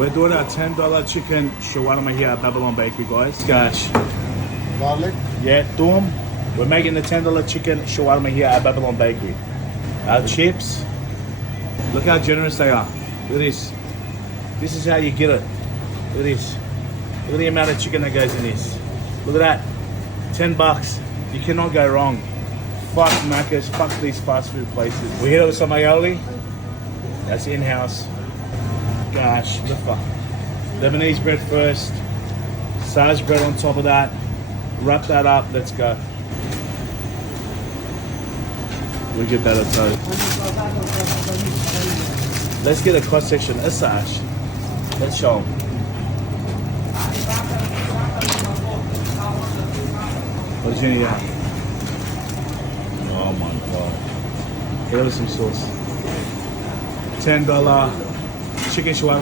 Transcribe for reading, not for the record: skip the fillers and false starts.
We're doing a $10 chicken shawarma here at Babylon Bakery, guys. Gosh. Garlic. Yeah, boom. We're making the $10 chicken shawarma here at Babylon Bakery. Our chips. Look how generous they are. Look at this. This is how you get it. Look at this. Look at the amount of chicken that goes in this. Look at that. $10. You cannot go wrong. Fuck Macca's, fuck these fast food places. We hit it with some aioli. That's in-house. Gosh, the fuck. Lebanese bread first. Sage bread on top of that. Wrap that up, let's go. We'll get better too. Let's get a cross section. Sage. Let's show them. What did you need? Oh my god. Here was some sauce. $10 chicken shawarma.